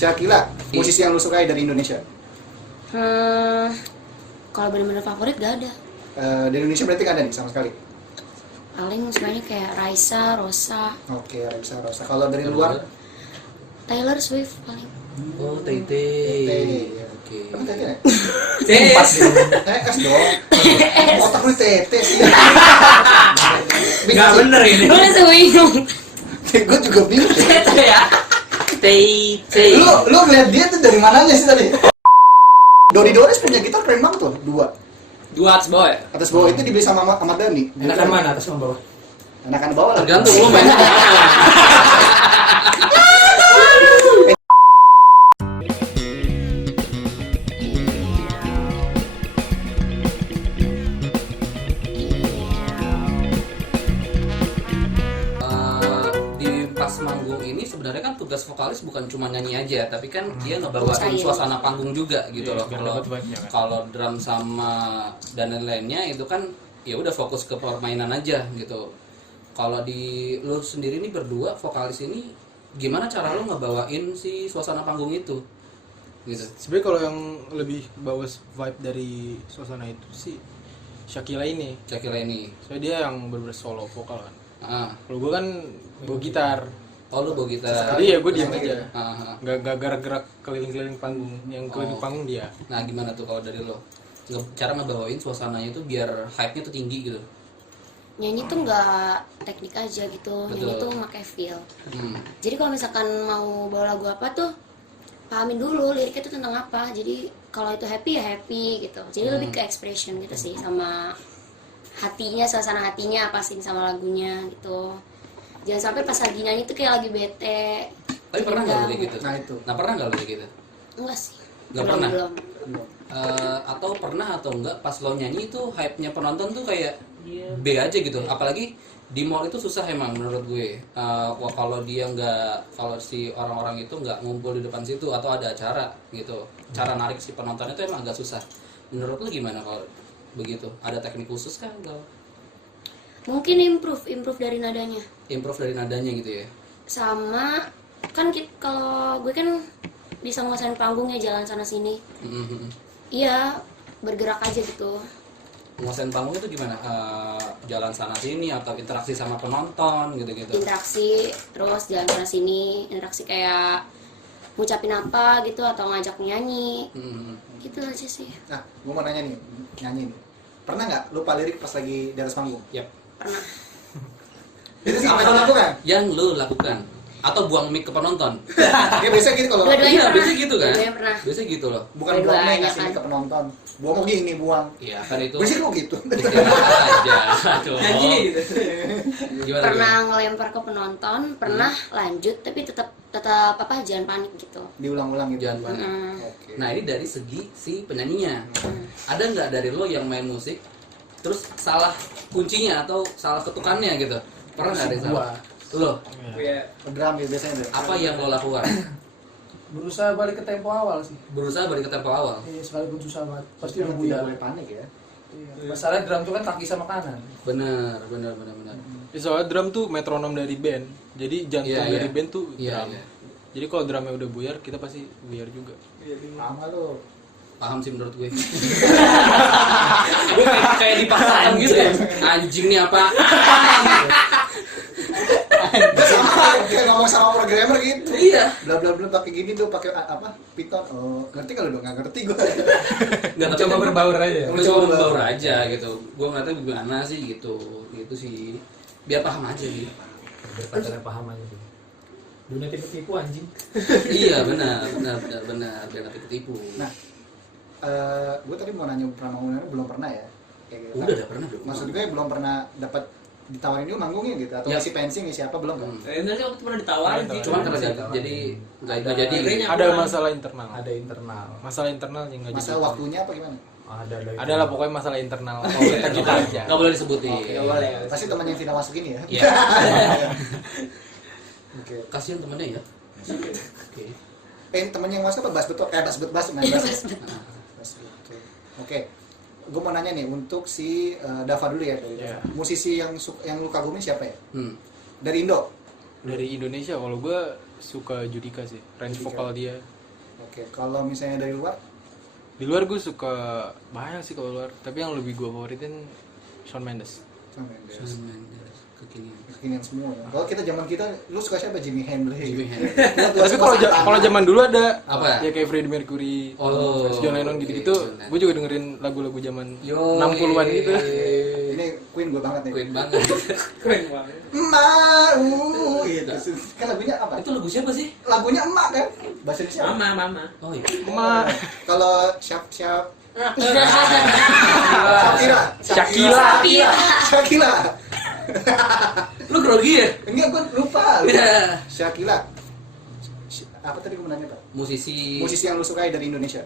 Shakila, musisi yang lu sukai dari Indonesia? Kalau benar-benar favorit gak ada. Dari Indonesia berarti gak ada nih sama sekali? Paling sebenarnya kayak Raisa, Rosa. Oke, Raisa, Rosa. Kalau dari luar? Taylor Swift paling. Oh, Tete. Oke. Kamu Tete ya? Tempat S dong. Otak lu Tete sih. Nggak bener ini. Gue langsung bingung. Gue juga bingung. Tete ya. Tete. Lu ngeliat dia tuh dari mananya sih tadi? Dori Dores punya gitar keren banget tuh, dua. Dua atas bawah ya? Atas bawah itu dibeli sama Ahmad Dhani. Enakan mana atas sama bawah? Enakan bawah lah. Tergantung lu main apa. Di pas manggung ini sebenarnya kan tugas vokalis bukan cuma nyanyi aja, tapi kan dia ngebawain suasana panggung juga gitu loh. Kalau drum sama dan lain-lainnya itu kan ya udah fokus ke permainan aja gitu. Kalau di lu sendiri nih berdua vokalis ini gimana cara lu ngebawain si suasana panggung itu? Gitu. Sebenarnya kalau yang lebih bawa vibe dari suasana itu sih Shakila ini. Shakila ini. Soalnya dia yang bener-bener solo vokal kan. Kalau gue kan bawa gitar. Oh lu bawa gitar. Jadi ya gue diam aja. Ah. Gak gerak keliling-keliling panggung. Yang keliling panggung dia. Nah gimana tuh kalau dari lo? Cara ngebawain suasananya tuh biar hype-nya tuh tinggi gitu. Nyanyi tuh nggak teknik aja gitu. Betul. Nyanyi tuh pakai feel. Jadi kalau misalkan mau bawa lagu apa tuh pahamin dulu liriknya tuh tentang apa. Jadi kalau itu happy ya happy gitu. Jadi lebih ke expression gitu sih, sama hatinya, suasana hatinya apa sih sama lagunya gitu. Jangan sampai pas lagi nyanyi tuh kayak lagi bete. Tapi pernah nggak lo kayak gitu? Nah itu. Nah pernah nggak lo kayak gitu? Enggak sih. Nggak pernah? Belum. Atau pernah atau enggak pas lo nyanyi itu hype-nya penonton tuh kayak B aja gitu. Apalagi di mall itu susah emang menurut gue. Kalau dia nggak, kalau si orang-orang itu nggak ngumpul di depan situ atau ada acara gitu, cara narik si penontonnya itu emang agak susah. Menurut lo gimana kalau begitu? Ada teknik khusus kan? Mungkin improve dari nadanya. Improve dari nadanya gitu ya. Sama kan kalau gue kan bisa nguasain panggungnya, jalan sana sini. Iya, bergerak aja gitu. Nguasain panggung itu gimana? Jalan sana sini atau interaksi sama penonton gitu-gitu? Interaksi, terus jalan sana sini, interaksi kayak ngucapin apa gitu atau ngajak nyanyi. Gitu aja sih. Nah, gue mau nanya nih, nyanyi nih. Pernah nggak lupa lirik pas lagi di atas panggung? Yap. Pernah. Itu apa yang lo lakukan? Yang lu lakukan atau buang mic ke penonton? Ya biasanya gitu kalau Dua-duanya Iya, pernah. biasanya gitu kan? Dua-duanya pernah. Biasanya gitu loh. bukan buang Dua-duanya nih ngasih kan. ke penonton. Buang mau gini, buang. Iya, kan itu. Biasanya kok gitu. Istirahat aja. Aduh. Nyanyi gitu. Gimana? Pernah ngelempar ke penonton, pernah lanjut tapi tetap apa jangan panik gitu. Diulang-ulang gitu. Jangan panik. Oke. Nah, ini dari segi si penyanyinya. Ada nggak dari lo yang main musik terus salah kuncinya atau salah ketukannya gitu? Pernah nggak ada yang salah? Lo Drum ya biasanya deh. apa yang lo lakukan? Berusaha balik ke tempo awal sih. Berusaha balik ke tempo awal. Iya, sekalipun susah banget. Pasti udah Tidak buyar. boleh panik ya. Iya. Masalah drum tuh kan kaki sama kanan. Bener. Ya, soalnya drum tuh metronom dari band. Jadi jantung Iya, dari iya. band tuh Iya, drum. iya. Jadi kalau drumnya udah buyar, kita pasti buyar juga. Sama lo. Paham sih menurut gue. Gue kayak dipaksakan gitu ya. Anjing nih apa? Kayak ngomong sama programmer gitu. Iya. Bla bla bla pakai gini tuh, pakai apa? Python. Oh, ngerti kalau udah nggak ngerti gue. Nggak Coba berbaur aja. Gue coba berbaur aja gitu. Gue ngeliatnya gimana sih gitu. Gitu sih. Biar paham aja gitu. Biar paham aja sih. Dunia tipu-tipu anjing. Iya benar. Biar nggak ketipu. Nah, gue tadi mau nanya pernah manggung belum pernah ya? Kayak gitu. Udah pernah dong. Maksud gue belum pernah dapat ditawarin juga manggungnya gitu atau Ya. ngisi pensi ngisi apa belum kan? Sebenarnya waktu itu pernah ditawarin sih. Cuman karena jadi nggak jadi. Ada masalah internal. Ada internal. Masalah internal yang nggak jadi. Masalah waktunya apa gimana? Ada lah pokoknya masalah internal. Kalau kita aja. Nggak boleh disebutin. Nggak boleh. Pasti teman yang tidak masuk ini ya? Iya. Oke. Kasihan temennya ya. Oke. Teman yang masuk apa bass betul? Bass main bass. Bass betul. Bass betul. Oke. Gue mau nanya nih untuk si Dava dulu ya. Iya. Musisi yang lu kagumin siapa ya? Dari Indo. Dari Indonesia kalau gue suka Judika sih, range Judika. vokal dia. Oke, kalau misalnya dari luar, Di luar gue suka banyak sih kalau luar, tapi yang lebih gue favoritin Shawn Mendes. sama yang dari Shawn Mendes kekinian. kekinian semua ya. Kalau kita zaman kita, lu suka siapa? Jimi Hendrix. Jimi Hendrix. Kita Tapi kalau zaman dulu ada Apa? ya kayak Freddie Mercury, Oh, John Lennon oke, gitu-gitu. John Lennon. Gue juga dengerin lagu-lagu zaman Yo, 60-an gitu. Ini Queen gue banget nih. Queen banget. Keren banget. Mau gitu. Kan lagunya apa? Itu lagu siapa sih? Lagunya emak kan? Bahasa Indonesia. apa? Mama. Oh iya. Ma, Kalau siap Shakira. Shakira. Lu grogi ya? Enggak, gue lupa. Iya. Shakira. Apa tadi gue mau nanya, Pak? Musisi Musisi yang lu sukai dari Indonesia?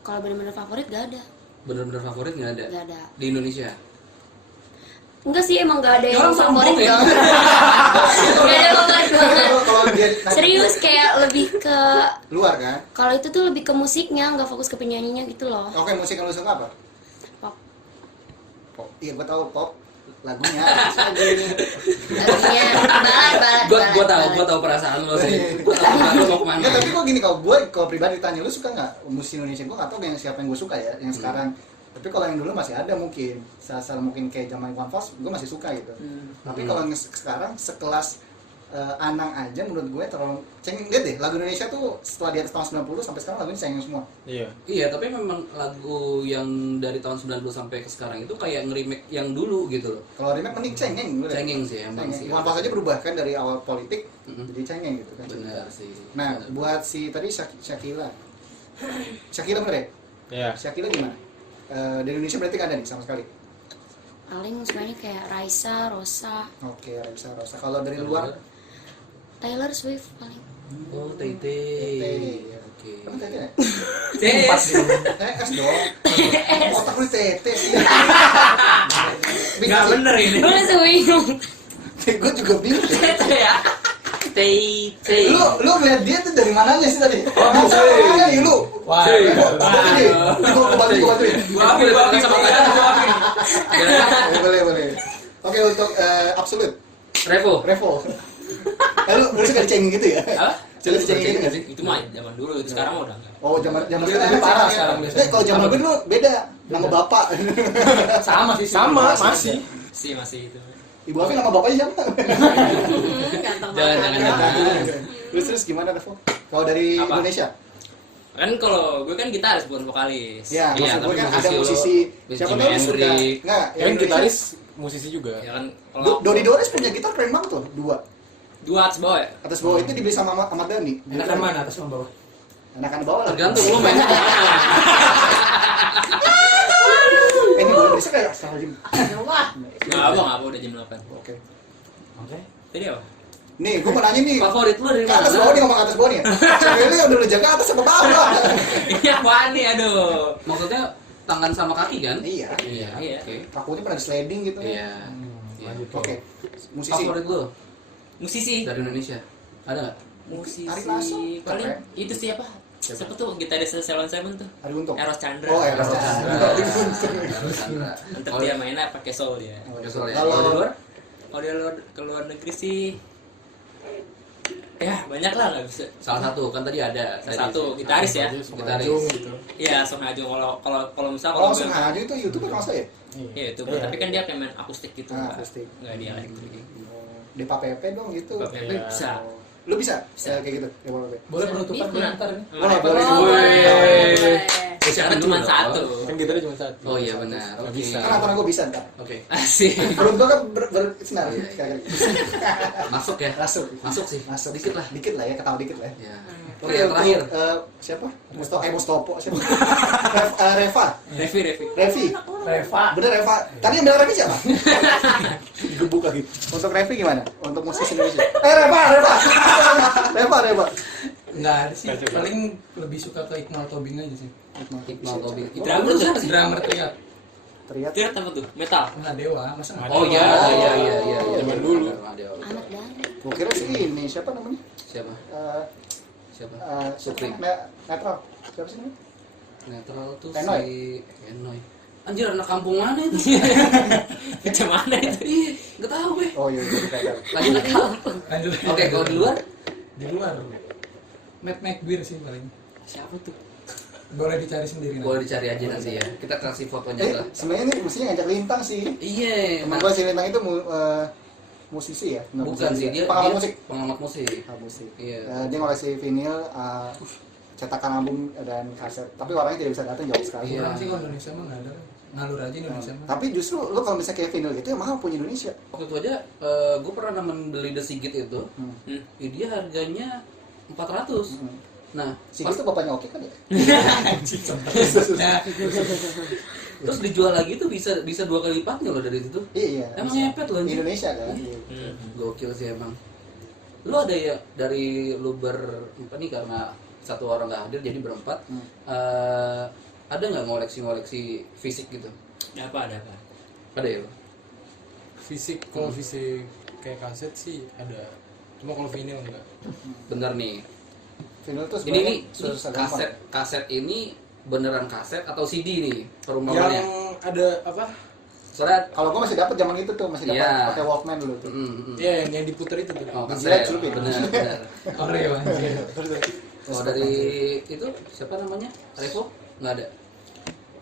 Kalau benar-benar favorit gak ada. bener-bener favorit nggak ada Gak ada. di Indonesia? Enggak sih, emang gak ada yang Jangan favorit sombong ya. banget. Gak ada yang favorit banget. Kalau dia Serius, kayak lebih ke luar kan? kalau itu tuh lebih ke musiknya, nggak fokus ke penyanyinya gitu loh. Oke, musik yang lu suka apa? Pop. Pop. Iya, gue tahu pop. Lagunya. Lagunya balat. Gua tahu perasaan lo sih. Gua tahu lu mau kemana. Enggak, tapi kok gini, kalau pribadi tanya lu suka nggak musik Indonesia? Gue nggak tahu yang siapa yang gue suka ya, yang sekarang. Tapi kalau yang dulu masih ada mungkin, salah mungkin kayak zaman Iwan Fals, gue masih suka gitu. Tapi kalau yang sekarang sekelas Anang aja menurut gue terlalu cengeng. Lihat deh, lagu Indonesia tuh setelah di atas tahun 90 sampai sekarang lagunya cengeng semua. Iya. Iya, tapi memang lagu yang dari tahun 90 sampai ke sekarang itu kayak nge-remake yang dulu gitu loh. Kalau remake mending cengeng. Gue liat. Cengeng sih emang Cengeng. sih. Iwan Fals aja berubah kan dari awal politik Mm-mm. jadi cengeng gitu kan. Benar sih. Nah, buat si tadi Shakira bener ya? Iya. Shakira gimana? Dari Indonesia berarti nggak ada nih sama sekali. Paling semuanya kayak Raisa, Rosa, Oke, Raisa Rosa. Kalau dari luar, Taylor Swift paling. Oh, Tete. Tete. Oke. Emang Tete ya? Tes. S dong. Otak lu Tete sih. Nggak bener ini. Gue langsung bingung. Gue juga bingung. Ya. Tete. Lu ngeliat dia tuh dari mananya sih tadi? Oh, Mana nih lu? Wah. Gue bantuin. Gua ambil sama kalian. Boleh. Oke, untuk absolut Revo. Lu suka dicengin gitu ya? Apa? Suka dicengin gitu nggak sih? Itu mah zaman dulu, itu sekarang mah udah enggak. Oh, zaman Lebih sekarang parah sekarang biasanya. Kalau zaman gue dulu beda, nama bapak. Sama sih. Sama, masih. Masih itu. Ibu Afi nama bapaknya siapa? Jangan. Terus gimana, Revo? Kalau dari Apa? Indonesia? Kan kalau gue kan gitaris bukan vokalis. Ya, Iya, maksud gue tapi kan musisi ada lo, musisi. Siapa Jimi tahu lu suka? Hendrix. Nggak, Yang Indonesia. gitaris musisi juga. Ya kan kalau Dodi Dores punya gitar keren banget tuh, dua. dua atas bawah ya. Atas bawah itu dibeli sama Ahmad Dhani. Enakan mana atas sama bawah? Enakan bawah lah. Tergantung lu mainnya kemana. Ini boleh berisik kayak Astagfirullahaladzim. Enggak apa udah jam 8. Oke. Oke. Tadi apa? Nih, gue mau nanya nih. Favorit lu dari Ke atas bawah mana? nih, ngomong atas bawah nih. Cewek lu yang udah lu jaga atas sama bawah. Ini apaan nih, aduh. Maksudnya tangan sama kaki kan? Iya. Iya. Iya. Oke. Takutnya pernah di sliding gitu. Iya. Iya. Oke. Musisi. Favorit lu Musisi. dari Indonesia? Ada nggak? Musisi. Ari Lasso. Paling Keren. itu siapa? Siapa tuh gitaris Ceylon Seven tuh? Ada untung. Eros Chandra. Oh, Eros Chandra. Chandra. Untuk dia mainnya pakai soul dia. Soal ya. Kalau Kalau di luar? Kalau dia ke luar negeri sih ya banyak lah, nggak bisa. Salah satu kan tadi ada. Satu gitaris ya. Gitaris. Gitu. Iya, Song Ha Jung. Kalau misal Oh, gue- sengaja itu YouTuber kalau saya. Iya itu, Iya. tapi kan dia kayak main akustik gitu. Ah, nggak- akustik. Nggak dia elektrik. Depa Pepe dong gitu. Bapak Iya. bisa. Lu bisa? Bisa. Kayak gitu. Depa Pepe. Boleh penutupan Bisa. bentar nih. Boleh, boleh. Oh, boleh. Sekarang cuma satu. Kan gitarnya cuma satu. Oh iya benar. Nggak Oke. bisa. Kan aturan gue bisa ntar. Oke. Asik. Perut gue kan bersinar. Iya, iya. Masuk ya? Masuk. Masuk sih. Masuk. Dikit lah. Dikit lah ya, ketawa dikit lah ya. Ya. Oke, Oke, yang terakhir. Siapa? Mustopo siapa? Reva. Revi. Revi. Reva. Bener Reva. Tadi yang bilang Revi siapa? Digebuk lagi. Untuk Revi gimana? Untuk musisi Indonesia. Reva. Enggak ada sih, Baca, Pak. paling lebih suka ke Iqmal Tobing aja sih. Iqmal Tobing. Drummer tuh siapa sih? Drummer Triad. Teriak. Dia apa tuh? Metal. Enggak Dewa, masa nggak Oh iya, Oh, iya. zaman dulu. Anak Dhani. Gue kira sih ini siapa namanya? Siapa? Eh, Siapa? Supreme. Netral. Siapa sih namanya? Netral tuh Enoy. si Enoy. Anjir anak kampung mana itu? Macam mana itu? Iya, nggak tahu gue. Oh iya, jadi kayak Lanjut lagi. Lanjut. Oke, kalau di luar Di luar. Matt McBeer sih paling. Siapa tuh? Boleh dicari sendiri. boleh dicari aja nanti ya. Kita kasih fotonya lah. sebenarnya ini mestinya ngajak Lintang sih. Iya, Temen nah, gua si Lintang itu musisi ya? Nggak bukan musisi sih ya? dia pengamat dia musik. pengamat musik. Musik. Iya. Dia ngoleksi vinyl, cetakan album dan kaset. Tapi orangnya tidak bisa datang jauh sekali. Iya. Kurang sih kalau Indonesia mah nggak ada. Ngalur aja Indonesia mah. Tapi justru lo kalau misalnya kayak vinyl gitu ya mahal punya Indonesia. Waktu itu aja gue pernah nemen beli The Sigit itu. Ya, dia harganya 400. Nah, Si pas itu bapaknya oke kan ya? Nah, terus dijual lagi tuh bisa 2 kali lipatnya loh dari situ. Iya. Emang bisa. ngepet loh, Di anjing. Indonesia kan. Gokil sih emang. Lu ada ya dari lu berempat nih karena satu orang nggak hadir jadi berempat. Ada nggak ngoleksi fisik gitu? Ada apa? Ada ya? Lu? Fisik, kalau fisik kayak kaset sih ada. Cuma kalau vinyl enggak. Bener nih. Vinyl tuh Ini sebenarnya nih susah gampang. kaset ini beneran kaset atau CD nih Yang perumpamannya? ada apa? Soalnya Kalau gua masih dapat zaman itu tuh, masih dapat Iya. pakai Walkman dulu tuh. Iya, yang diputer itu tuh. Oh, Jilat kaset. celupin. Bener. Oreo anjir. Oh, dari itu siapa namanya? Revo? Nggak ada.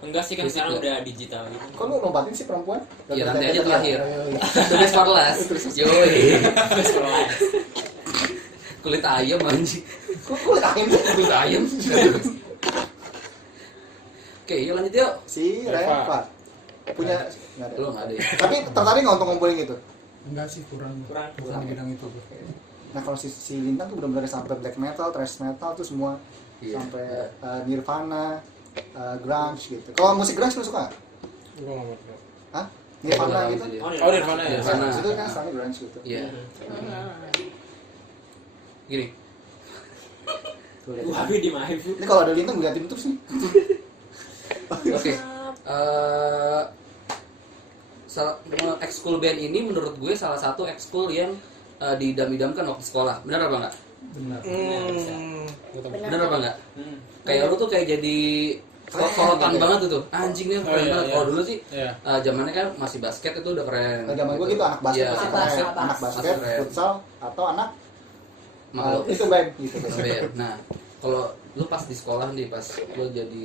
Enggak sih kan Fisik sekarang ya? udah digital gitu. Kok lu lompatin sih perempuan? Iya, nanti aja Deket-deket terakhir. ya? Iya. The best for last. Yoi. Sekolah. Kulit ayam anjing. Kok kulit ayam sih? Kulit ayam. Oke, yuk lanjut yuk. Si Reva. Reva. Punya nggak ada. Lu nggak ada ya? Tapi tertarik nggak untuk ngumpulin gitu? Enggak sih kurang. Kurang. Bukan di bidang itu. Nah kalau si Lintang tuh benar-benar sampai black metal, thrash metal tuh semua Iya. sampai Nirvana, grunge gitu. Kalau musik grunge lu suka nggak? Gua nggak mau. Hah? Nirvana Gua gitu? nggak tahu Oh, Oh, Nirvana ya. Nirvana. Itu kan soalnya grunge gitu. Iya. Gini. Tuh, lihat. Wah, di mana? Ini kalau ada Lintang ngeliatin terus nih. Oke. Ekskul band ini menurut gue salah satu ekskul yang didam-idamkan waktu sekolah. Benar apa enggak? Benar. Benar apa enggak? Kayak lu tuh kayak jadi sorotan gitu. banget tuh. Anjing nih keren iya, banget. iya. Kalau dulu sih Iya. zamannya kan masih basket itu udah keren. Nah, zaman gue gitu anak basket Iya, pasti anak keren. basket, Anak basket, keren. futsal atau anak Makhluk. itu band gitu. Band. Nah, kalau lu pas di sekolah nih, pas lu jadi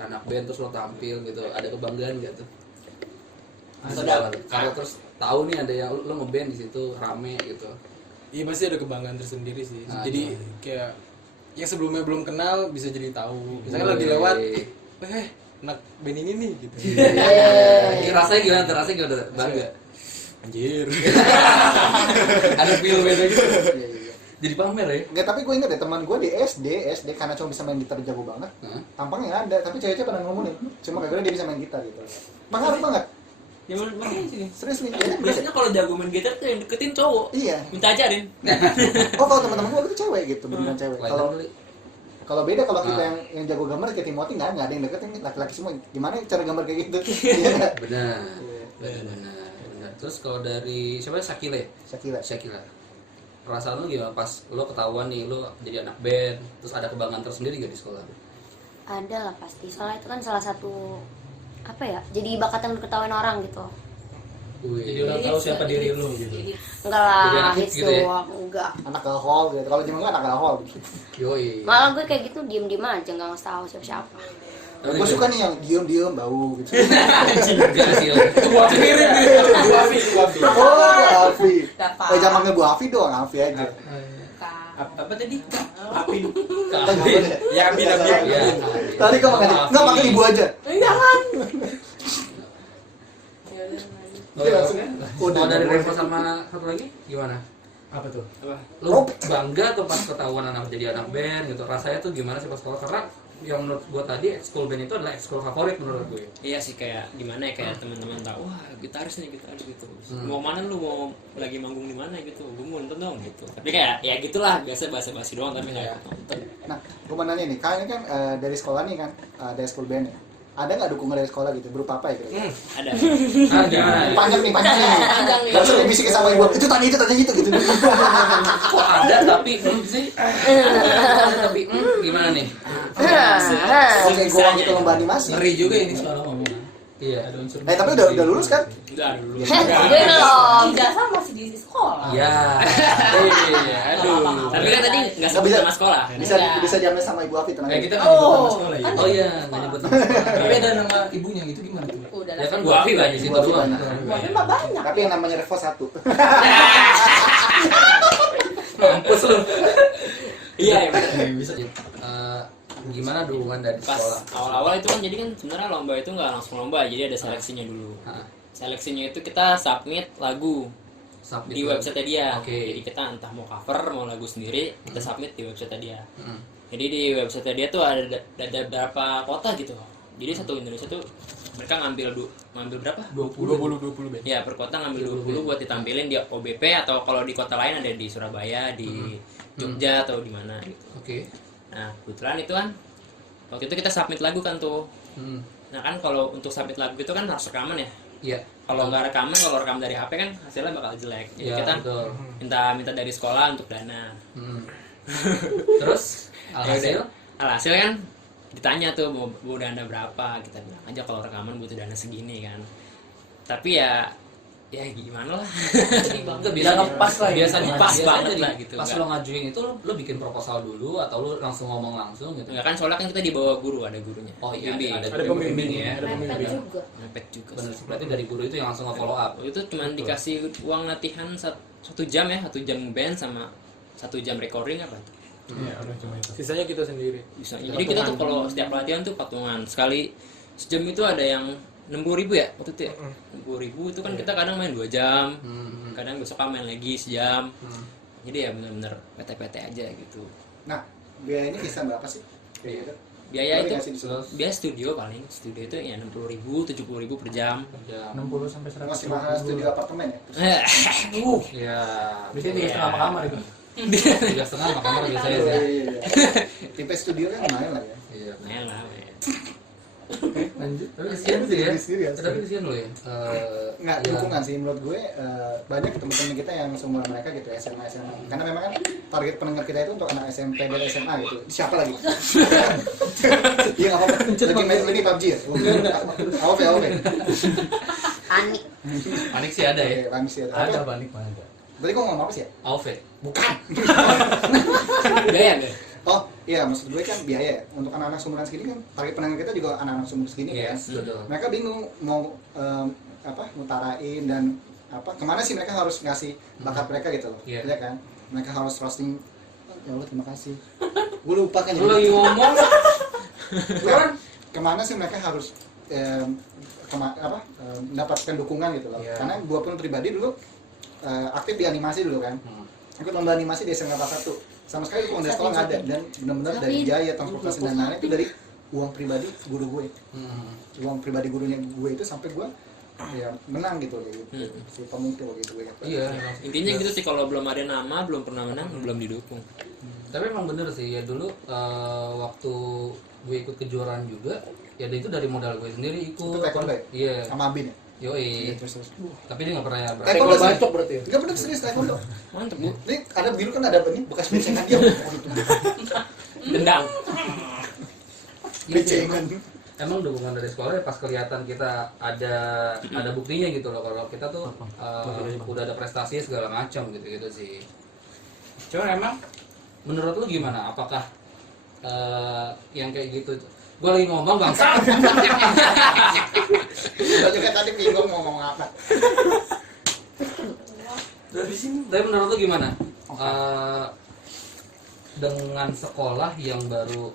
anak band terus lu tampil gitu, ada kebanggaan gak tuh? Ada. Kalau terus tahu nih ada yang lu ngeband di situ rame gitu. Iya pasti ada kebanggaan tersendiri sih. Nah, Jadi kayak yang sebelumnya belum kenal bisa jadi tahu. Misalkan Wih. lagi lewat, anak band ini nih gitu. Rasanya gimana tuh? Rasanya gimana tuh? Bangga. Anjir. Ada feel beda gitu. Iya, iya. Jadi pamer ya? Enggak, tapi gue inget deh teman gue di SD karena cuma bisa main gitar jago banget. Hah? Tampangnya nggak ada, tapi cewek-cewek pada ngomongin. Cuma gara-gara dia bisa main gitar gitu. Pengaruh banget. Ya mana sih? Serius nih. Iya, Biasanya kalau jago main gitar tuh yang deketin cowok. Iya. Minta ajarin. Oh, kalau teman-teman gue itu cewek gitu, beneran cewek. Lain Kalau beli. kalau beda kalau kita Ah. yang jago gambar kayak Timothy nggak ada yang deketin laki-laki semua. Gimana cara gambar kayak gitu? Iya nggak? Benar. Iya. Benar. Terus kalau dari siapa? Shakila. Shakira. Shakila. Perasaan lu gimana pas lu ketahuan nih lu jadi anak band, terus ada kebanggaan tersendiri gak di sekolah? Ada lah pasti, soalnya itu kan salah satu apa ya, jadi bakat yang diketahuin orang gitu. Jadi orang tahu siapa diri lu gitu. Enggak Jadi lah, anak hits hits gitu ya? doang, enggak. Anak hall gitu. Kalau zaman gue anak hall. Yoi. Malah gue kayak gitu diem-diem aja, nggak ngasih tahu siapa-siapa. Gue suka nih yang diem-diem bau gitu. Anjing enggak sih. Gua mirip nih. Bu Afi. Oh, Bu Afi. Dapat. Zamannya Bu Afi doang, Afi aja. Apa tadi? Api. Ya Abi Nabi. Iya. Tadi kau makan, nggak makan ibu aja. Jangan. Dia langsung Udah dari Revo sama satu lagi gimana? Apa tuh? Lu bangga tuh pas ketahuan anak jadi anak band gitu. Rasanya tuh gimana sih pas sekolah? Karena yang menurut gua tadi ekskul band itu adalah ekskul favorit menurut gue. Iya sih kayak gimana ya kayak teman-teman tahu wah gitaris gitu. Mau mana lu mau lagi manggung di mana gitu. Gue mau nonton dong gitu. Tapi kayak ya gitulah biasa basa-basi doang tapi nggak ikut nonton. Nah, gue mau nanya nih, kalian kan dari sekolah nih kan, dari school band ya. Ada nggak dukungan dari sekolah gitu, berupa apa ya kira-kira? Ada. Ah, gimana? Panjang nih. Panjang nih. Langsung dibisikin sama ibu, itu tanya itu gitu. Kok ada tapi sih? Tapi gimana nih? Oke, gue gitu lomba animasi. Ngeri juga ini sekarang ngomong. Iya. Ada unsur. Tapi udah lulus kan? Udah dulu. Gue belum. Ijazah masih di sekolah. Ya. Iya, aduh. Tapi kan tadi nggak sebut Bisa. nama sekolah. Bisa diambil sama Ibu Afi tenang Kayak aja. kita nggak nyebut nama sekolah ya. Oh iya, nggak nyebut nama sekolah. Tapi ada nama ibunya gitu gimana tuh? Udah Ya lah. kan Bu Afi banyak di situ Bu Afi doang. banyak. Tapi mah banyak. Tapi yang namanya Revo 1. Mampus lu. Iya, iya, bener. Bisa. Gimana dukungan dari Pas sekolah? awal-awal itu kan jadi kan sebenarnya lomba itu nggak langsung lomba, jadi ada seleksinya dulu. Hah, Seleksinya itu kita submit lagu submit di lagu. website dia. Oke. Jadi kita entah mau cover mau lagu sendiri, kita submit di website dia. Hmm. Jadi di website dia tuh ada berapa kota gitu. Jadi satu Indonesia tuh mereka ngambil berapa? 20 Ben. Ya per kota ngambil 20 buat ditampilin di OBP atau kalau di kota lain ada di Surabaya, di Jogja atau di mana gitu. Oke. Nah kebetulan itu kan waktu itu kita submit lagu kan tuh. Hmm. Nah kan kalau untuk submit lagu itu kan harus rekaman ya. Iya. Kalau nggak rekaman, kalau rekam dari HP kan hasilnya bakal jelek. Jadi Iya, kita betul. minta dari sekolah untuk dana. Hmm. Terus alhasil Alhasil kan ditanya tuh mau dana berapa, kita bilang aja kalau rekaman butuh dana segini kan. Tapi ya gimana lah. Enggak, biasanya pas lah ya. Biasanya pas banget lah gitu. Pas lo ngajuin itu lo bikin proposal dulu atau lo langsung ngomong langsung gitu? Enggak kan soalnya kan kita dibawa guru, ada gurunya. Oh iya, Bimbing. ada pembimbing ya. Ada Mepet pembimbing. juga. Mepet juga. Bener sih. sih, berarti dari guru itu yang langsung nge-follow up. Waktu itu cuma dikasih uang latihan 1 jam ya, 1 jam band sama 1 jam recording apa tuh. Iya, udah cuma itu. Sisanya kita sendiri. Bisa. Jadi kita tuh kalau setiap latihan tuh patungan. Sekali sejam itu ada yang 60.000 ya waktu itu ya. 60.000 itu kan kita kadang main 2 jam. Kadang besok main lagi sejam. Jadi ya benar-benar PT-PT aja gitu. Nah, biayanya bisa berapa sih? Kayak gitu. Biaya Boleh itu nggak sih disuruh? biaya studio paling. Studio itu ya 60.000, 70.000 per jam. 60 sampai 100. Masih mahal studio apartemen ya? Ya. Biasanya 3,5 kamar itu. 3,5 sama kamar biasanya Iya, sih. iya, iya. Tipe studio kan lumayan lah ya. Iya. Lumayan lah. Ya. Lanjut. Tapi kesian sih ya. Serius. Tapi kesian lo ya. Nggak, Iya. dukungan sih menurut gue banyak teman-teman kita yang seumuran mereka gitu SMA karena memang kan target pendengar kita itu untuk anak SMP dan SMA gitu. Siapa lagi? Iya nggak apa-apa. Lagi main ini PUBG ya? AOV. Panik. Panik sih ada ya. Oke, Panik sih. Ada panik mah ada. Berarti kok ngomong apa sih ya? Outfit. Bukan. Biaya enggak? Oh iya, maksud gue kan biaya ya. Untuk anak-anak seumuran segini kan target pendengar kita juga anak-anak seumuran segini kan. Yes, betul. Mereka bingung mau ngutarain dan kemana sih mereka harus ngasih bakat mereka gitu loh. Iya. Iya kan? Mereka harus roasting. Ya Allah, terima kasih. Gue lupa kan Lu lagi ngomong kan kemana sih mereka harus mendapatkan dukungan gitu loh. Iya. Karena gue pun pribadi dulu aktif di animasi dulu kan. Ikut lomba animasi di SMK 1. Sama sekali dukungan dari sekolah nggak ada, dan benar-benar dari biaya transportasi dan lain-lain itu dari uang pribadi guru gue. Uang pribadi gurunya gue itu sampai gue ya menang gitu kayak gitu. Si pemukul gitu gue. Iya. Intinya gitu sih, kalau belum ada nama, belum pernah menang, belum didukung. Tapi emang bener sih ya, dulu waktu gue ikut kejuaraan juga ya itu dari modal gue sendiri ikut. Itu taekwondo ya? Iya. Sama Abin ya? Yoi. Terus. Tapi dia nggak pernah berani. Taekwondo sih. Bacok berarti ya? Enggak bener serius taekwondo. Mantep bu. Ini ada biru kan ada ini bekas becengan dia. Dendang. Becengan. Emang dukungan dari sekolah ya pas kelihatan kita ada buktinya gitu loh, kalau kita tuh udah ada prestasi segala macam gitu sih. Cuma emang menurut lu gimana? Apakah yang kayak gitu? Gue lagi ngomong bangsa. Gue juga tadi bingung mau ngomong apa. Tapi menurut lu gimana? Dengan sekolah yang baru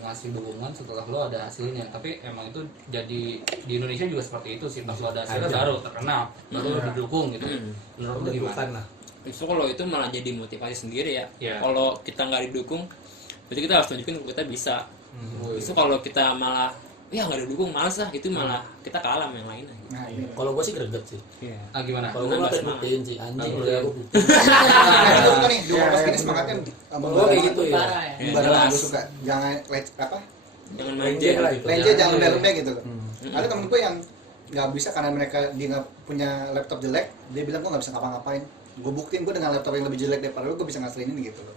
ngasih dukungan setelah lo ada hasilnya, tapi emang itu jadi di Indonesia juga seperti itu sih, pas lo ada hasilnya baru terkenal, baru didukung gitu. Menurut lo gimana? Justru kalau itu malah jadi motivasi sendiri ya. Iya. Kalau kita nggak didukung, berarti kita harus tunjukin kalau kita bisa. Justru kalau kita malah ya nggak didukung, malas lah, itu malah kita kalah sama yang lain. Nah, ini. Kalau gue sih greget sih. Iya. Ah gimana? Kalau gue ngapain buktiin sih anjing udah aku Nah, itu kan nih, di umur segini semangatnya Gue kayak gitu ya. Parah ya. Ibarat Jelas. gue suka, jangan Jangan manja. lenje jangan lembek gitu. Ada temen gue yang nggak bisa karena dia nggak punya laptop jelek, dia bilang gue nggak bisa ngapa-ngapain. Gue buktiin gue dengan laptop yang lebih jelek daripada gue bisa ngasilin ini gitu loh.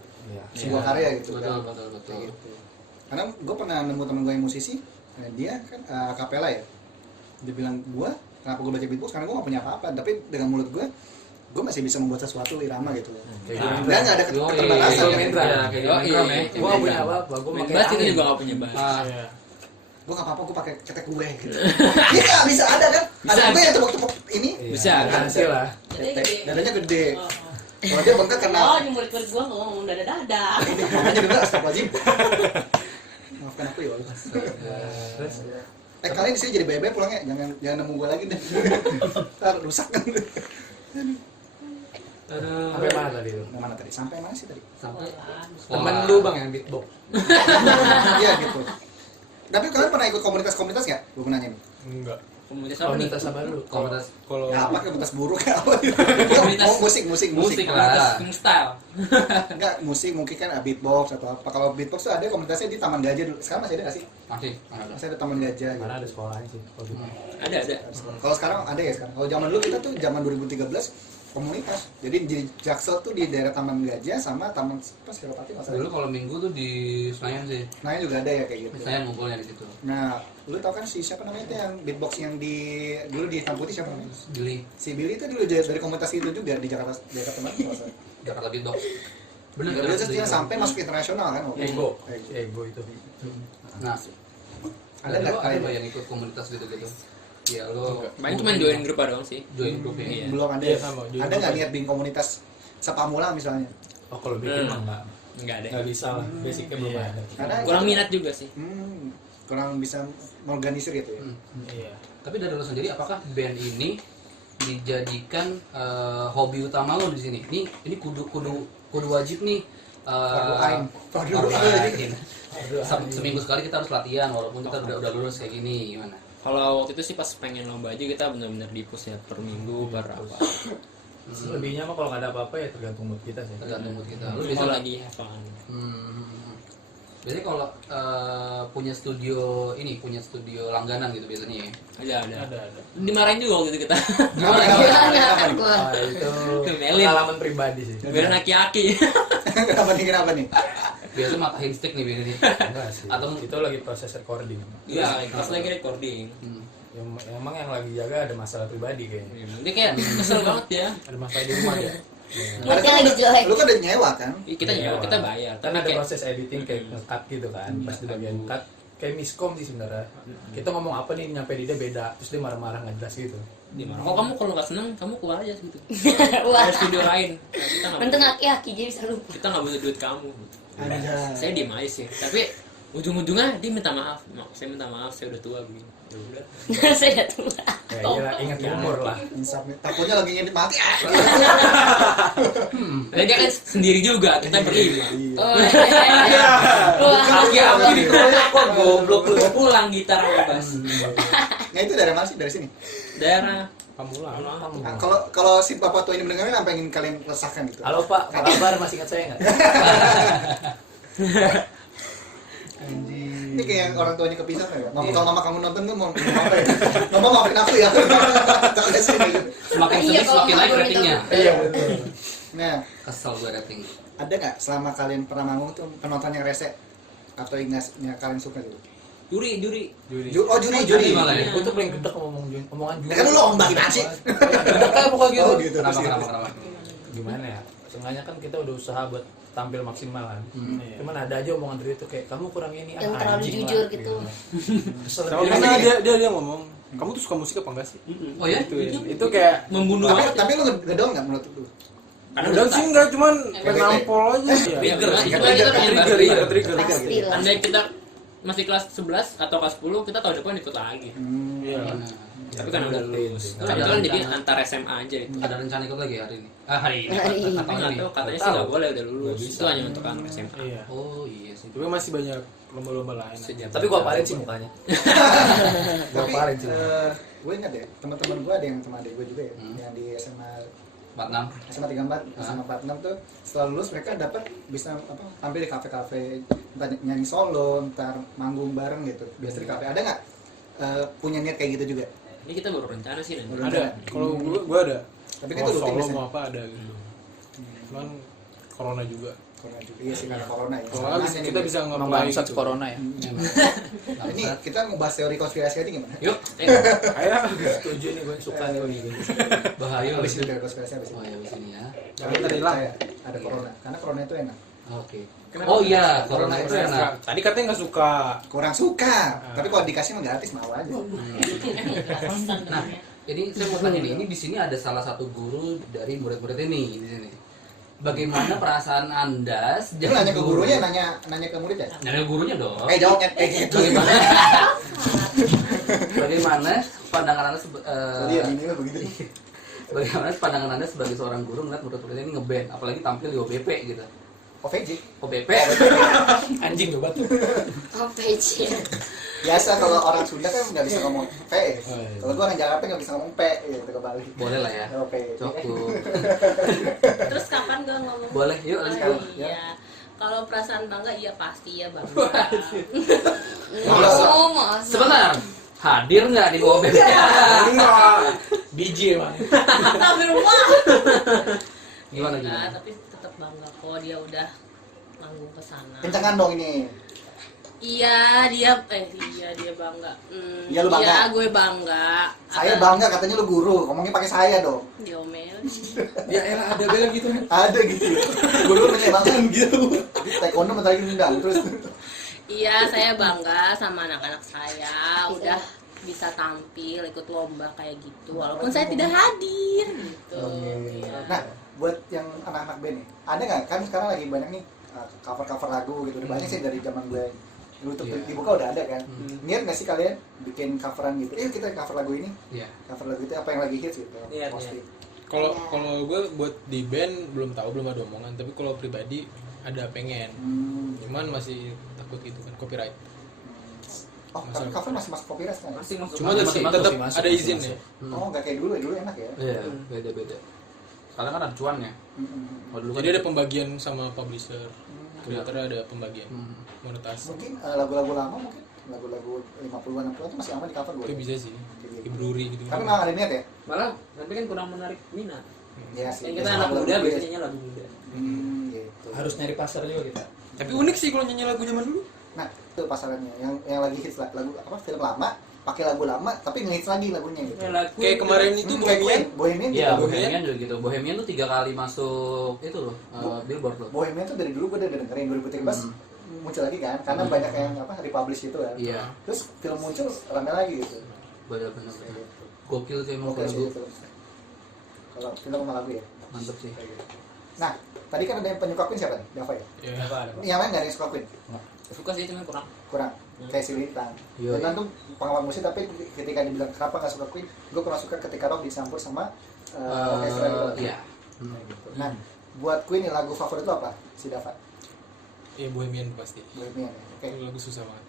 Sebuah karya gitu Betul, kan. betul. Kayak gitu. Karena gue pernah nemu temen gue yang musisi, Nah, dia kan akapela ya, dia bilang gue kenapa gue belajar beatbox karena gue gak punya apa-apa, tapi dengan mulut gue masih bisa membuat sesuatu irama gitu loh. Dan nggak ada keterbatasan kan. Gue gak punya apa-apa, gue Main pakai bass itu angin. juga gak punya bass. Gue gak apa-apa, gue pakai ketek gue gitu. Iya bisa ada kan, ada gue yang tepuk-tepuk ini Bisa, kan? hasil lah. ketek, dadanya gede. Kalau dia bengkak karena Oh, di murid-murid gua nggak ngomong dada-dada. makanya juga astagfirullahaladzim. Maafkan aku ya Allah. Kalian di sini jadi bebe pulangnya, jangan nemu gue lagi deh. Ntar rusak kan. Sampai mana tadi lu? Mana tadi? Sampai mana sih tadi? Sampai Temen lu bang yang beatbox. Iya gitu. Tapi kalian pernah ikut komunitas-komunitas nggak? Gue mau nanya nih. Enggak. Komunitas apa nih? Komunitas apa lu? komunitas Kalau Ya apa komunitas buruk ya apa? Komunitas- Oh, musik. musik Komunitas lah. fingerstyle. Enggak, musik mungkin kan beatbox atau apa. Kalau beatbox tuh ada komunitasnya di Taman Gajah dulu. Sekarang masih ada nggak sih? Masih ada. Masih ada Taman Gajah gitu. mana ada sekolahnya sih? Kalau gitu. Ada. Kalau sekarang ada ya sekarang. Kalau zaman dulu kita tuh zaman 2013 komunitas. Jadi di Jaksel tuh di daerah Taman Gajah sama Taman apa Sirapati nggak salah. Dulu kalau minggu tuh di Senayan sih. Nah ini juga ada ya kayak gitu. Di Senayan ngumpulnya di situ. Nah, lu tau kan si siapa namanya itu yang beatbox yang di dulu di Hitam Putih siapa namanya? Billy Si Billy itu dulu dari komunitas itu juga di Jakarta mana? Jakarta Beatbox. Bener Bener, terus dia sampai masuk internasional kan? waktu itu. Ego itu. Nah, Ada nggak ada kalian? nggak yang ikut komunitas gitu-gitu? Ya lo Main cuma join grup doang sih. join grup ya. Iya. Belum ada Iya, ya? sama, Ada juga nggak sama. niat bikin komunitas sepamula misalnya? Oh kalau bikin mah Enggak ada. nggak bisa lah. Basicnya belum ada. Karena Kurang minat juga sih. kurang bisa mengorganisir gitu ya? Iya. Tapi dari lo sendiri, apakah band ini dijadikan hobi utama lo di sini? Ini kudu wajib nih. Fardu ain. Fardu ain. Seminggu sekali kita harus latihan walaupun kita udah lulus kayak gini, gimana? Kalau waktu itu sih pas pengen lomba aja kita benar-benar dipus ya per minggu per apa. Lebihnya mah kalau nggak ada apa-apa ya tergantung mood kita sih. Tergantung mood kita. Lu Lu bisa bisa lagi have fun. Biasanya kalau punya studio langganan gitu biasanya ya. Ada. Dimarahin juga waktu itu kita. Kenapa nih? Ah, itu Melin. pengalaman pribadi sih. Biar aki-aki. Kenapa nih? Biasanya matahin stick nih biasanya. Enggak sih. Atau Itu lagi proses recording. Iya, pas lagi recording. Emang yang lagi jaga ada masalah pribadi kayaknya. Dia kayak kesel banget ya. Ada masalah di rumah ya. Moodnya lagi jelek. Lu kan udah nyewa kan? Kita nyewa, kita bayar. Kan Tapi ada kayak proses editing kayak nge-cut gitu kan. Pas di bagian cut kayak miskom sih sebenarnya. Kita ngomong apa nih nyampe di dia beda, terus dia marah-marah nggak jelas gitu. dimana? Kalau nggak seneng, kamu keluar aja gitu. Wah, Ada studio lain. Kita nggak untung butuh- aki-aki jadi bisa lupa. kita nggak butuh duit kamu. Anjay. Saya diem aja sih. Tapi ujung-ujungnya dia minta maaf. Saya minta maaf, saya udah tua begini. Ya udah. Saya udah tua. Ya iya ingat umur lah. Insaf nih. Takutnya lagi ngintip mati. Dan dia kan sendiri juga, kita berlima. Oh, iya. Wah, Aki-aki ditolak kok goblok lu pulang gitar sama bass. Nah itu dari mana sih? Dari sini. Daerah Pamulang. Nah, kalau si bapak tua ini mendengarnya apa yang ingin kalian resahkan gitu? Halo Pak, apa kabar? Masih ingat saya nggak? Ini kayak orang tuanya kepisah ya. Kalau mama kamu nonton tuh mau apa ya? Mama maafin aku ya. Jangan sini. Semakin Iya, sedih kalau semakin naik nggak ratingnya. Iya betul. Nah, Kesel gue rating. ada nggak selama kalian pernah manggung tuh penonton yang rese atau yang kalian suka gitu? juri. Juri. Juri malah ya. Gue tuh paling gedek omongan juri. Ya kan lu lomba gimana sih? Gedek kan bukan gitu. Oh gitu. Kenapa? Gimana ya? Seenggaknya kan kita udah usaha buat tampil maksimal kan. Cuman ada aja omongan dari itu kayak kamu kurang ini. yang terlalu anjing jujur lah, gitu. Kesel. Sama karena dia ngomong, kamu tuh suka musik apa enggak sih? Oh ya? Itu kayak Membunuh Tapi banget. tapi lu ngedong nggak menurut lu? Karena Udah sih enggak, cuman Bete. nampol aja. Trigger kan? Trigger, Kita pengen trigger, banget. trigger, trigger. Pasti lah. Andai kita masih kelas 11 atau kelas 10, kita tahun depan ikut lagi. Iya. Tapi kan udah lulus. Kan itu kan jadi antar SMA aja itu. Ada rencana ikut lagi hari ini? Hari ini. Hari ini. Atau Tapi nggak ini? tahu, katanya sih nggak boleh udah lulus. Nggak bisa. Itu hanya untuk anak SMA. Iya. Oh iya sih. Tapi masih banyak lomba-lomba lain. Sejak Tapi gua apalin sih mukanya. Tapi Ngapain sih? gue ingat ya, teman-teman gue ada yang sama adik gue juga ya, yang di SMA 46. SMA 34, SMA 46 tuh setelah lulus mereka dapat bisa apa tampil di kafe-kafe, entah nyanyi solo, ntar manggung bareng gitu. Biasa di kafe. Ada nggak punya niat kayak gitu juga? Ini kita baru rencana sih nanti. Baru Ada. Kalau gua ada. Tapi kan Mau itu rutin solo biasanya. mau apa ada gitu. Cuman corona juga. Corona juga iya sih karena corona ya. Soalnya Makanya kita nih, bisa Emang nge-apply bangsat gitu. corona ya. ini kita ngebahas teori konspirasi aja gimana? Yuk, Kayak Setuju nih gue suka nih gue nih. bahaya Habis habis itu teori konspirasi habis Oh itu. ya habis ini ya. Jangan Kita hilang. ada corona karena corona itu enak. Oke. Kenapa? Oh iya, corona itu Corona enak. tadi katanya nggak suka. Kurang suka, tapi kalau dikasih mah gratis mau aja. Nah, ini saya mau tanya nih, ini di sini ada salah satu guru dari murid-murid ini di sini. Bagaimana perasaan Anda Dia sejak nanya ke guru- gurunya, nanya ke muridnya. Nanya ke gurunya dong. Jawabnya gitu. Bagaimana? Bagaimana pandangan Anda Iya, ini mah begitu. bagaimana pandangan Anda sebagai seorang guru melihat murid-murid ini ngeband, apalagi tampil di OBP gitu. OVJ. OBP. Anjing tuh batu. OPJ. Biasa kalau orang Sunda kan nggak bisa ngomong P. Oh, iya. Kalau gua orang Jakarta nggak bisa ngomong P, gitu kebalik. Boleh lah ya. OVJ. Cukup. Terus kapan gue ngomong? Boleh, yuk Oh, lanjut. iya. Kalau perasaan bangga iya pasti ya bangga. Oh, masa. Sebentar. Hadir nggak di OBP? Biji emang. Astagfirullah. Gimana Enggak, gimana? tapi tetap bangga kok dia udah manggung ke sana. Kencengan dong ini. Iya, dia bangga. Iya, lu bangga? Iya, gue bangga. Saya bangga katanya lu guru, ngomongnya pakai saya dong. Diomel. Ya elah ada bela gitu. Ada gitu. Guru punya bangga gitu. Taekwondo bentar lagi nendang terus. Iya, saya bangga sama anak-anak saya udah bisa tampil ikut lomba kayak gitu walaupun saya tidak hadir gitu. Iya. Nah, buat yang anak-anak band nih, ada nggak kan sekarang lagi banyak nih cover-cover lagu gitu. Udah banyak sih dari zaman gue YouTube Iya. dibuka udah ada kan. Niat nggak sih kalian bikin coveran gitu? Kita cover lagu ini, Iya. cover lagu itu apa yang lagi hits gitu. Iya, Posting. Kalau gue buat di band belum tahu, belum ada omongan, tapi kalau pribadi ada pengen. Cuman masih takut gitu kan copyright. Oh, tapi cover masih masuk copyright kan? Masih masuk. Cuma masih masuk. tetap masih ada masuk, izin masuk. ya. Oh, nggak kayak dulu ya, dulu enak ya. Iya, beda-beda. Sekarang kan ada cuannya. Kalau dulu kan Jadi ada pembagian sama publisher. Creator ada pembagian monetasi. Mungkin lagu-lagu lama mungkin lagu-lagu 50-an 60-an itu masih aman di cover gue. Itu bisa sih. Ibruri gitu. Tapi memang ada niat ya? Malah tapi kan kurang menarik minat. Iya sih. Kan kita biasa anak lagu-lagu muda biasa. biasanya lagu muda. Gitu. Harus nyari pasar juga kita. Tapi unik sih kalau nyanyi lagu zaman dulu. Nah, itu pasarannya yang lagi hits lagu apa film lama, pakai lagu lama tapi ngehits lagi lagunya gitu. Kayak kemarin itu Kayak Bohemian. Bohemian Iya, gitu. Bohemian juga gitu. Bohemian tuh 3 kali masuk itu loh, Billboard loh. Bohemian tuh dari dulu gue udah dengerin 2013 muncul lagi kan karena banyak yang republish gitu kan. Iya. Terus film muncul rame lagi gitu. Bener-bener. Gokil sih emang Oke kalau sih gue. film. Kalau film sama lagu ya. Mantep sih. Nah, tadi kan ada yang penyuka Queen siapa nih? Dava ya? Ya. Yang lain nggak ada yang suka Queen? Suka sih cuma kurang. Kurang. Kayak si Lintang. Iya, Lintang tuh pengamat musik tapi ketika dibilang kenapa nggak suka Queen, gue kurang suka ketika rock dicampur sama orkestra gitu. Iya. Nah, buat Queen nih lagu favorit lo apa? Si Dava? Iya Bohemian pasti. Bohemian ya? Oke. Itu lagu susah banget.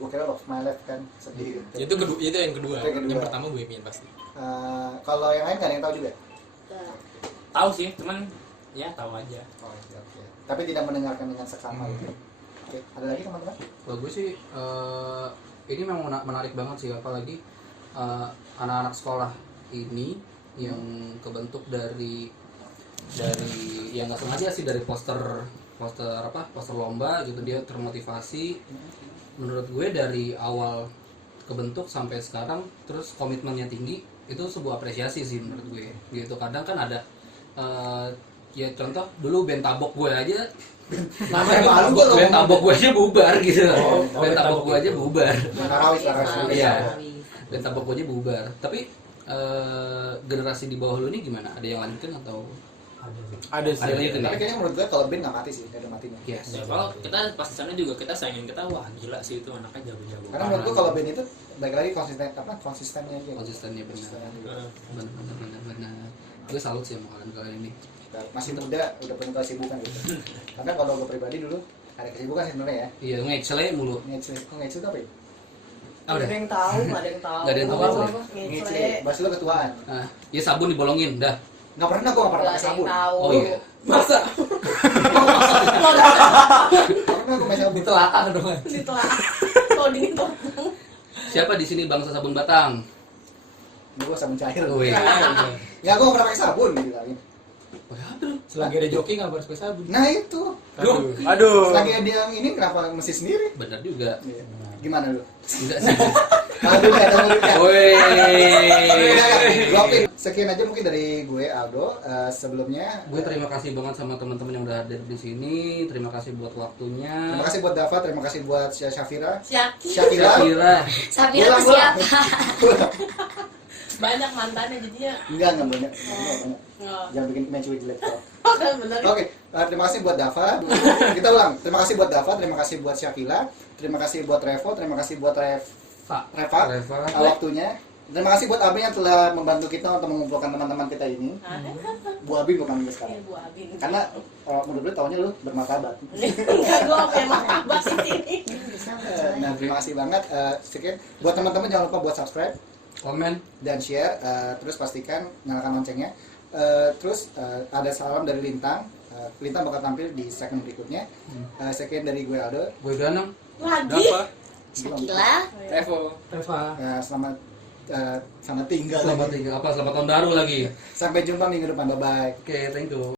Gue kira Love My Life kan sedih gitu. Itu kedua, itu yang kedua. Itu yang kedua. Yang pertama Bohemian pasti. Kalau yang lain nggak ada yang tahu juga? Tahu sih, cuman ya tahu aja. Oh, oke. Tapi tidak mendengarkan dengan seksama gitu. Oke, ada lagi teman-teman? Kalau gue sih ini memang menarik banget sih, apalagi anak-anak sekolah ini yang kebentuk dari yang nggak sengaja sih dari poster lomba gitu, dia termotivasi. Menurut gue dari awal kebentuk sampai sekarang terus komitmennya tinggi, itu sebuah apresiasi sih menurut gue gitu. Kadang kan ada ya contoh dulu band tabok gue aja band tabok gue aja bubar gitu. Band tabok gue aja bubar. Tarawih. Iya. Band tabok gue aja bubar. Tapi generasi di bawah lu ini gimana? Ada yang lanjutin atau Ada sih. ada lanjutin Tapi ya? kayaknya menurut gue kalau band nggak mati sih, nggak ada matinya. Yes. Ya, kalau kita pas sana juga kita sayangin kita wah gila sih itu anaknya jago-jago. Karena menurut gue kalau band itu baik lagi konsistennya aja. Konsistennya benar. Konsistennya juga. Benar. Gue salut sih sama kalian ini. Masih muda udah punya kesibukan gitu. Karena kalau gue pribadi dulu ada kesibukan sih sebenarnya ya. Iya, nge-excel mulu. Ngecil itu apa ya? Ah, udah. Nggak ada yang tahu. Nggak ada yang tahu apa ya? Ngecil. Bahasa lu ketuaan. Nah, ya sabun dibolongin, dah. Nggak pernah gue nggak pernah pakai sabun. Oh iya. Masa? Pernah gue pakai sabun. Ditelaah dong. Kalau dingin tuh. Siapa di sini bangsa sabun batang? Gue sabun cair. Oh iya. Ya gue nggak pernah pakai sabun dibilangin. Selagi ada joki nggak harus pakai sabun. Nah itu. Aduh. Selagi ada yang ini kenapa mesti sendiri? Bener juga. Iya. Gimana lu? Enggak sih. Aduh, nggak ada muridnya. Woi. Dropin. Sekian aja mungkin dari gue Aldo. Sebelumnya Gue terima kasih banget sama teman-teman yang udah hadir di sini. Terima kasih buat waktunya. terima kasih buat Dava, terima kasih buat Syafira. Syaki. Syakila. Kira Sapira Ulang, tuh siapa? Banyak mantannya jadinya. Enggak banyak. Oh. Jangan bikin match jelek kok. Bener. Oke, terima kasih buat Dava. Kita ulang. Terima kasih buat Dava, terima kasih buat Syakila, terima kasih buat Revo, terima kasih buat Reva, waktunya. Terima kasih buat Abi yang telah membantu kita untuk mengumpulkan teman-teman kita ini. Bu Abi gue panggil sekarang. Bu Abi. Karena menurut gue taunya lu bermartabat. Enggak, gue punya martabak di sini. Nah, terima kasih banget. Sekian. Buat teman-teman jangan lupa buat subscribe, komen dan share. Terus pastikan nyalakan loncengnya. Terus ada salam dari Lintang. Lintang bakal tampil di segmen berikutnya. Sekian dari gue Aldo. gue Ganang. Lagi. Dava. Syakila. Revo. Reva. Selamat selamat tinggal. Selamat tinggal apa? Selamat tahun baru lagi. Sampai jumpa minggu depan. Bye bye. Oke, thank you.